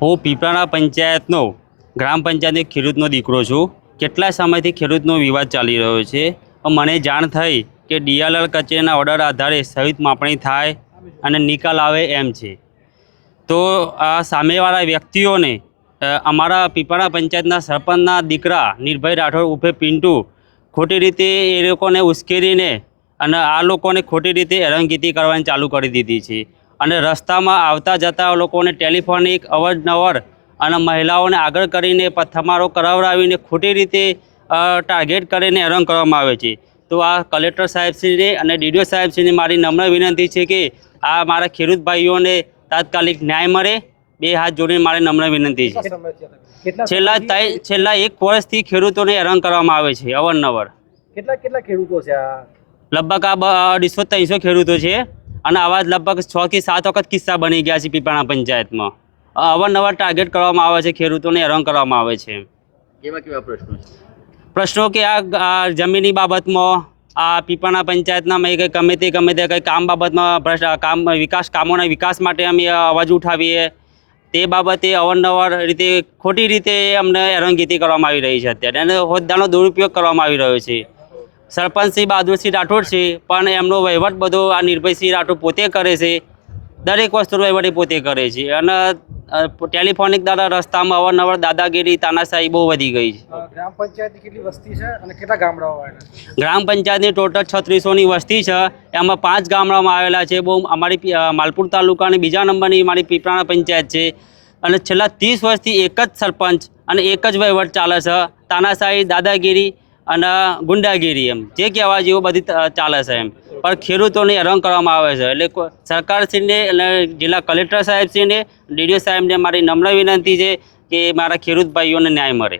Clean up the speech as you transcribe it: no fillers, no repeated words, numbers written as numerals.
હું પીપળાણા પંચાયતનો ગ્રામ પંચાયતની ખેડૂતનો દીકરો છું. કેટલા સમયથી ખેડૂતનો વિવાદ ચાલી રહ્યો છે. મને જાણ થઈ કે ડીઆરએલ કચેરીના ઓર્ડર આધારે સહિત માપણી થાય અને નિકાલ આવે એમ છે. તો આ સામેવાળા વ્યક્તિઓને અમારા પીપળાણા પંચાયતના સરપંચના દીકરા નિર્ભય રાઠોડ ઉર્ફે પિન્ટુ ખોટી રીતે એ લોકોને ઉશ્કેરીને અને આ લોકોને ખોટી રીતે હેરાનગતિ કરવાની ચાલુ કરી દીધી છે. અને રસ્તામાં આવતા જતા લોકોને ટેલિફોનિક અવારનવાર અને મહિલાઓને આગળ કરીને પથ્થરમારો કરાવડાવીને ખોટી રીતે ટાર્ગેટ કરીને હેરાન કરવામાં આવે છે. તો આ કલેક્ટર સાહેબશ્રીને અને ડીડીઓ સાહેબશ્રીને મારી નમ્ર વિનંતી છે કે આ મારા ખેડૂત ભાઈઓને તાત્કાલિક ન્યાય મળે. બે હાથ જોડીને મારી નમ્ર વિનંતી છે. છેલ્લા 1 વર્ષથી ખેડૂતોને હેરાન કરવામાં આવે છે અવારનવાર. કેટલા ખેડૂતો છે આ? લગભગ આ 200-300 ખેડૂતો છે અને આવા લગભગ 6 થી 7 વખત કિસ્સા બની ગયા છે પીપળાણા પંચાયતમાં. અવારનવાર ટાર્ગેટ કરવામાં આવે છે, ખેડૂતોને હેરાન કરવામાં આવે છે. કેવા પ્રશ્નો છે? પ્રશ્નો કે આ જમીનની બાબતમાં, આ પીપળાણા પંચાયતના કંઈ ગમે તે કંઈ કામ બાબતમાં કામોના વિકાસ માટે અમે અવાજ ઉઠાવીએ તે બાબતે અવારનવાર રીતે ખોટી રીતે અમને હેરાનગતિ કરવામાં આવી રહી છે અત્યારે, અને હોદ્દાનો દુરુપયોગ કરવામાં આવી રહ્યો છે. સરપંચ શ્રી બહાદુરસિંહ રાઠોડ છે પણ એમનો વહીવટ બધો આ નિર્ભયસિંહ રાઠોડ પોતે કરે છે. દરેક વસ્તુનો વહીવટ પોતે કરે છે અને ટેલિફોનિક દ્વારા રસ્તામાં અવારનવાર દાદાગીરી તાનાશાહી બહુ વધી ગઈ છે. ગ્રામ પંચાયતની કેટલી વસ્તી છે અને કેટલા ગામડાઓ આવેલા છે? ગ્રામ પંચાયતની ટોટલ 3600ની વસ્તી છે. એમાં 5 ગામડામાં આવેલા છે. બહુ અમારી માલપુર તાલુકાની 2જા નંબરની મારી પીપળાણા પંચાયત છે. અને છેલ્લા 30 વર્ષથી એક જ સરપંચ અને એક જ વહીવટ ચાલે છે. તાનાશાહી, દાદાગીરી અને ગુંડાગીરી એમ જે કહેવા જેવું બધી ચાલે છે એમ. પણ ખેડૂતોને હેરાન કરવામાં આવે છે. એટલે સરકારશ્રીને અને જિલ્લા કલેક્ટર સાહેબશ્રીને, ડીડીઓ સાહેબને મારી નમ્ર વિનંતી છે કે મારા ખેડૂત ભાઈઓને ન્યાય મળે.